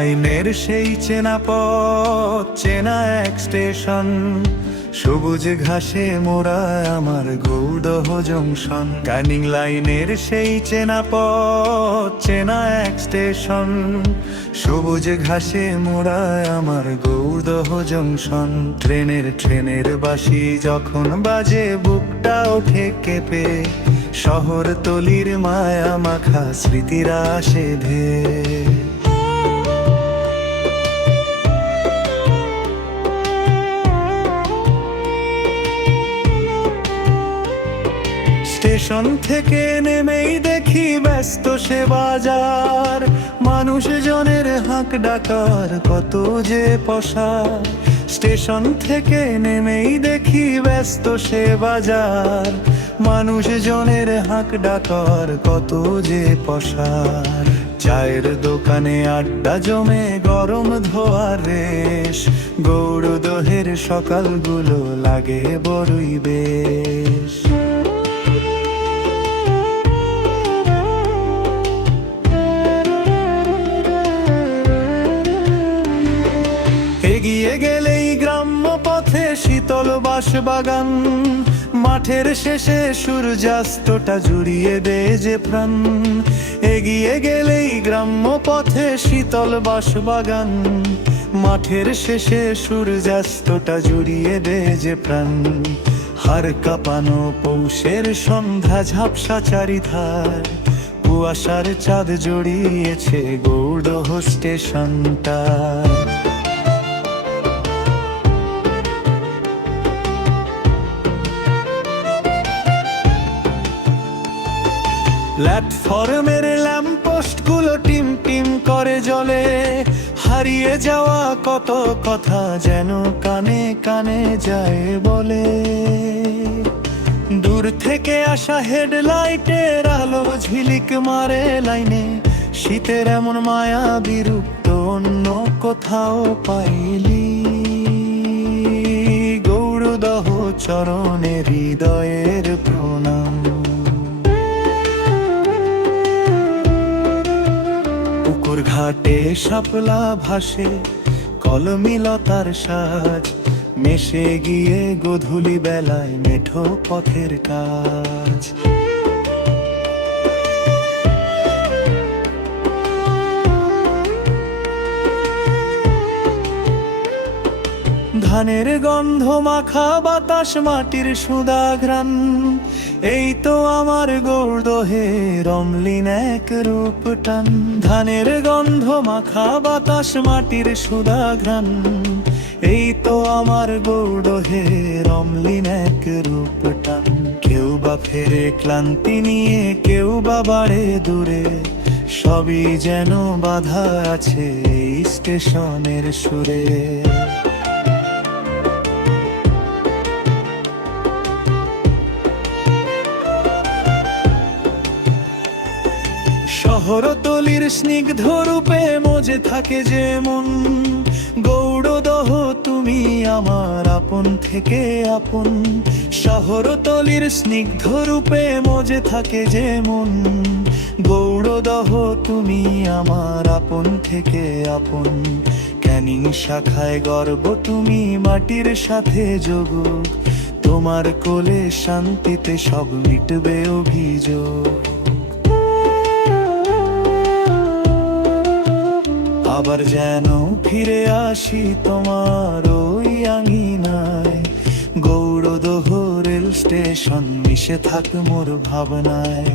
লাইনের সেই চেনা পথ, চেনা এক স্টেশন, সবুজ ঘাসে মোড়া আমার গৌড়দহ জংশন। ক্যানিং লাইনের সেই চেনা পথ, চেনা এক স্টেশন, সবুজ ঘাসে মোড়া আমার গৌড়দহ জংশন। ট্রেনের বাঁশি যখন বাজে বুকটা ওঠে কেঁপে, শহরতলির মায়া মাখা স্মৃতিরা আসে ধেয়ে। স্টেশন থেকে নেমেই দেখি ব্যস্ত সে বাজার, মানুষজনের হাঁক ডাকার কত যে পসার। স্টেশন থেকে নেমেই দেখি ব্যস্ত সে বাজার, মানুষজনের হাঁক ডাকার কত যে পসার। চায়ের দোকানে আড্ডা জমে গরম ধোয়ার রেশ, গৌড়দহের সকালগুলো লাগে বড়ই বেশ। এগিয়ে গেলেই গ্রাম্য পথে শীতল বাঁশবাগান, মাঠের শেষে সূর্যাস্তটা জুড়িয়ে দেয় যে প্রাণ। এগিয়ে গেলেই গ্রাম্য পথে শীতল বাঁশবাগান, মাঠের শেষে সূর্যাস্তটা জুড়িয়ে দেয় যে প্রাণ। হাড় কাঁপানো পৌষের সন্ধ্যা ঝাপসা চারিধার, কুয়াশার চাঁদ জড়িয়েছে গৌড়দহ স্টেশনটা। প্ল্যাটফর্মের ল্যাম্পপোস্ট গুলো টিম টিম করে জ্বলে, হারিয়ে যাওয়া কত কথা যেন কানে কানে যায় বলে। দূর থেকে আসা হেডলাইটের আলো ঝিলিক মারে লাইনে, শীতের এমন মায়া বিরুপ্ত অন্য কোথাও পাইলি। গৌড়দহ চরণে হৃদয়ের প্রণাম। ঘাটে শাপলা ভাসে কলমিলতার সাজ, মেশে গিয়ে গধূলি বেলায় মেঠো পথের কাজ। ধানের গন্ধ মাখা বাতাস, মাটির সুদা ঘ্রাণ, এই তো আমার গৌড়দহে রমলিন এক রূপ টান। ধানের গন্ধ মাখা বাতাস, মাটির সুদা ঘ্রাণ, এই তো আমার গৌড়দহে রমলিন এক রূপ টান। কেউ বা ফেরে ক্লান্তি নিয়ে, কেউ বা বাড়ে দূরে, সবই যেন বাধা আছে এই স্টেশনের সুরে। শহরতলির স্নিগ্ধ রূপে মজে থাকে যে মন, গৌড়দহ তুমি আমার আপন থেকে আপন। শহরতলির স্নিগ্ধ রূপে মজে থাকে যে মন, গৌড়দহ তুমি আমার আপন থেকে আপন। ক্যানিং শাখায় গর্ব তুমি, মাটির সাথে যোগ, তোমার কোলে শান্তিতে সব মিটবে অভিযোগ। আবার যেন ফিরে আসি তোমার ওই আঙিনায়, গৌড়দহ রেল স্টেশন মিশে থাক মোর ভাবনায়।